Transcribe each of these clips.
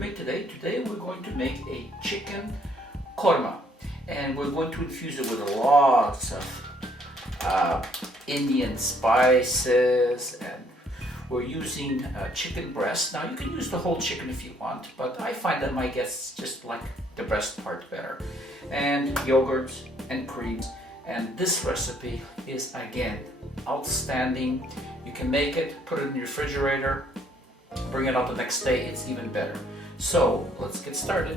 make today? Today we're going to make a chicken korma, and we're going to infuse it with lots of Indian spices, and we're using chicken breast. Now you can use the whole chicken if you want, but I find that my guests just like the breast part better. And yogurt and cream. And this recipe is again outstanding. You can make it, put it in the refrigerator, bring it out the next day, it's even better. So let's get started.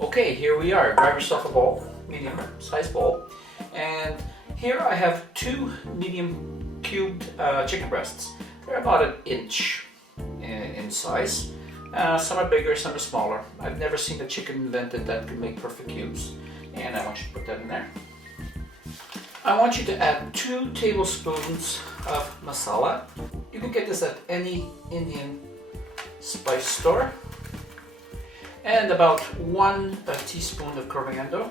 Okay, here we are. Grab yourself a bowl, medium size bowl, and here I have 2 medium cubed chicken breasts. They're about 1 inch in size. Some are bigger, some are smaller. I've never seen a chicken invented that can make perfect cubes. And I want you to put that in there. I want you to add 2 tablespoons of masala. You can get this at any Indian spice store. And about 1 teaspoon of coriander.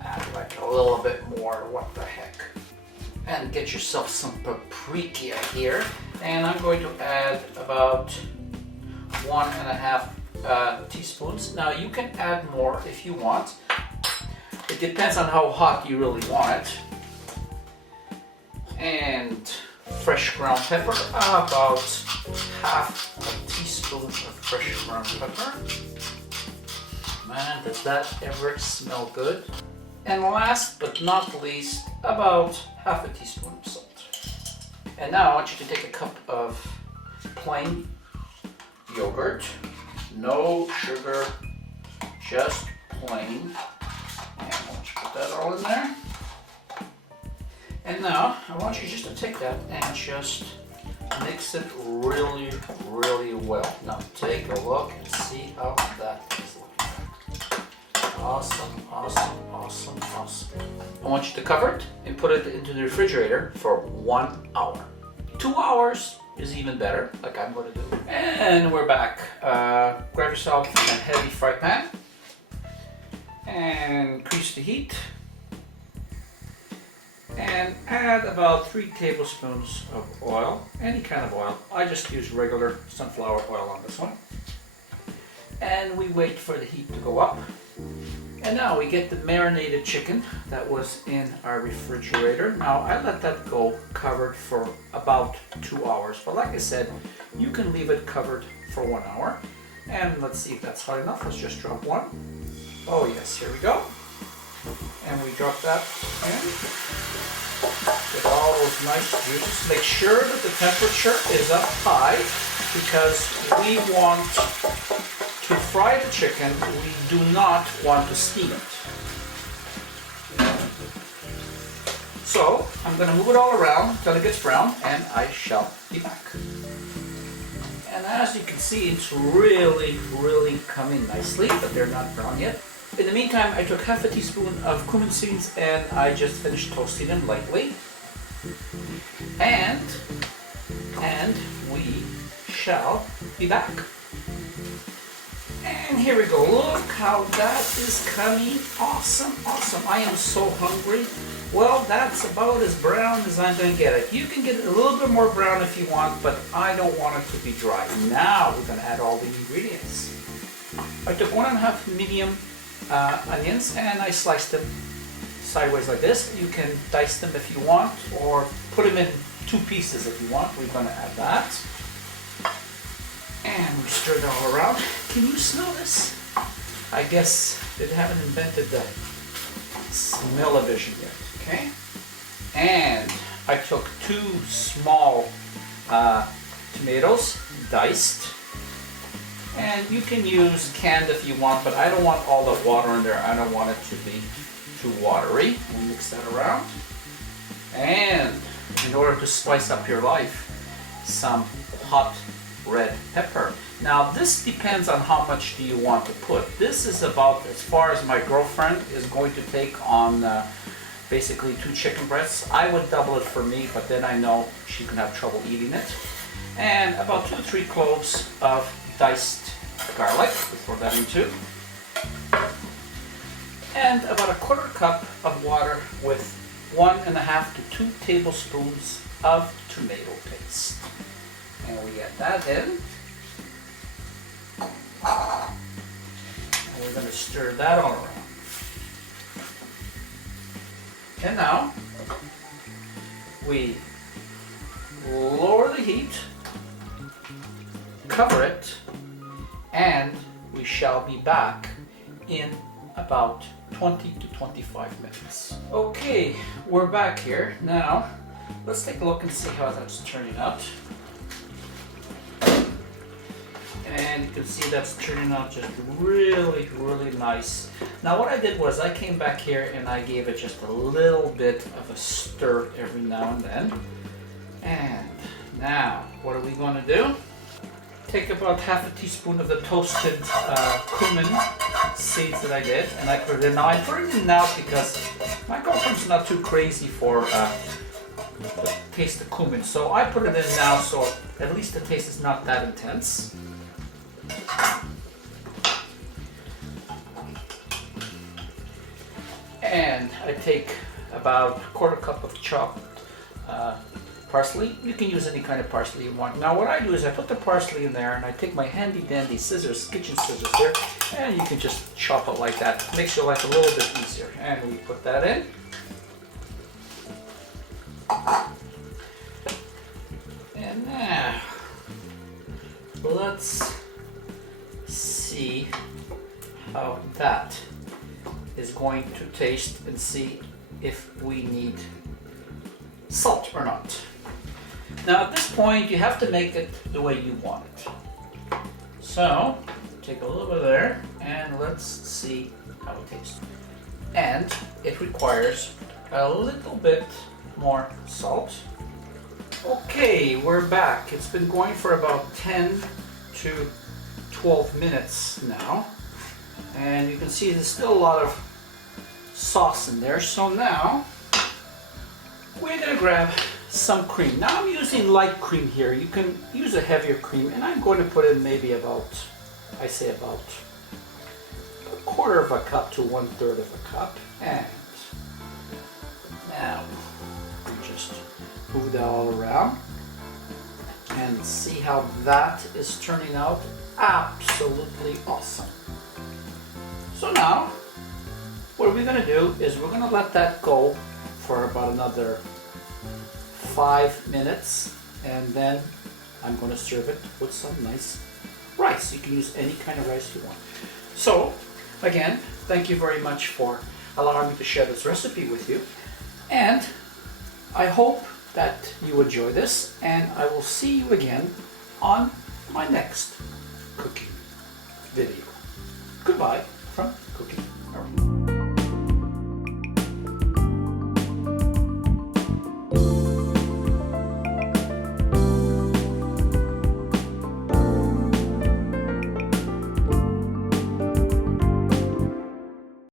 Add like a little bit more, what the heck. And get yourself some paprika here. And I'm going to add about 1.5 teaspoons. Now you can add more if you want. It depends on how hot you really want it. And fresh ground pepper, about half a teaspoon of fresh ground pepper. Man, does that ever smell good? And last but not least, about half a teaspoon of salt. And now I want you to take a cup of plain yogurt, no sugar, just plain. And I want you to put that all in there. And now I want you just to take that and just mix it really, really well. Now take a look and see how that is looking. Awesome, awesome, awesome, awesome. I want you to cover it and put it into the refrigerator for 1 hour. 2 hours is even better, like I'm going to do. And we're back. Grab yourself a heavy fry pan and increase the heat. And add about 3 tablespoons of oil, any kind of oil. I just use regular sunflower oil on this one. And we wait for the heat to go up. And now we get the marinated chicken that was in our refrigerator. Now I let that go covered for about 2 hours. But like I said, you can leave it covered for 1 hour. And let's see if that's hot enough. Let's just drop one. Oh yes, here we go. And we drop that in. Get all those nice juices. Make sure that the temperature is up high because we want to fry the chicken. We do not want to steam it. So I'm going to move it all around until it gets brown, and I shall be back. And as you can see, it's really, really coming nicely, but they're not brown yet. In the meantime, I took half a teaspoon of cumin seeds and I just finished toasting them lightly. And we shall be back. And here we go. Look how that is coming. Awesome, awesome. I am so hungry. Well, that's about as brown as I'm going to get it. You can get it a little bit more brown if you want, but I don't want it to be dry. Now we're going to add all the ingredients. I took 1.5 medium onions and I sliced them sideways like this. You can dice them if you want or put them in 2 pieces if you want. We're going to add that. And we stir it all around. Can you smell this? I guess they haven't invented the smell-o-vision yet. Okay. And I took 2 small tomatoes, diced. And you can use canned if you want, but I don't want all the water in there. I don't want it to be too watery. We'll mix that around. And in order to spice up your life, some hot red pepper. Now this depends on how much do you want to put. This is about as far as my girlfriend is going to take on basically 2 chicken breasts. I would double it for me, but then I know she can have trouble eating it. And about 2 or 3 cloves of diced garlic. We throw that in too. And about 1/4 cup of water with 1.5 to 2 tablespoons of tomato paste. And we get that in. And we're going to stir that all around. And now we lower the heat, cover it, and we shall be back in about 20 to 25 minutes. Okay, we're back here. Now, let's take a look and see how that's turning out. And you can see that's turning out just really, really nice. Now what I did was I came back here and I gave it just a little bit of a stir every now and then. And now, what are we going to do? Take about half a teaspoon of the toasted cumin seeds that I did, and I put it in. Now I put it in now because my girlfriend's not too crazy for the taste of cumin, so I put it in now so at least the taste is not that intense. And I take about a quarter cup of chopped parsley. You can use any kind of parsley you want. Now what I do is I put the parsley in there and I take my handy dandy scissors, kitchen scissors here, and you can just chop it like that. Makes your life a little bit easier. And we put that in. And now, let's see how that is going to taste and see if we need salt or not. Now at this point you have to make it the way you want it. So take a little bit there and let's see how it tastes. And it requires a little bit more salt. Okay, we're back. It's been going for about 10 to 12 minutes now. And you can see there's still a lot of sauce in there. So now we're gonna grab some cream. Now I'm using light cream here. You can use a heavier cream, and I'm going to put in maybe about, I say about a quarter of a cup to 1/3 of a cup. And now we just move that all around and see how that is turning out. Absolutely awesome. So now what we're going to do is we're going to let that go for about another 5 minutes, and then I'm going to serve it with some nice rice. You can use any kind of rice you want. So again, thank you very much for allowing me to share this recipe with you, and I hope that you enjoy this, and I will see you again on my next cooking video. Goodbye from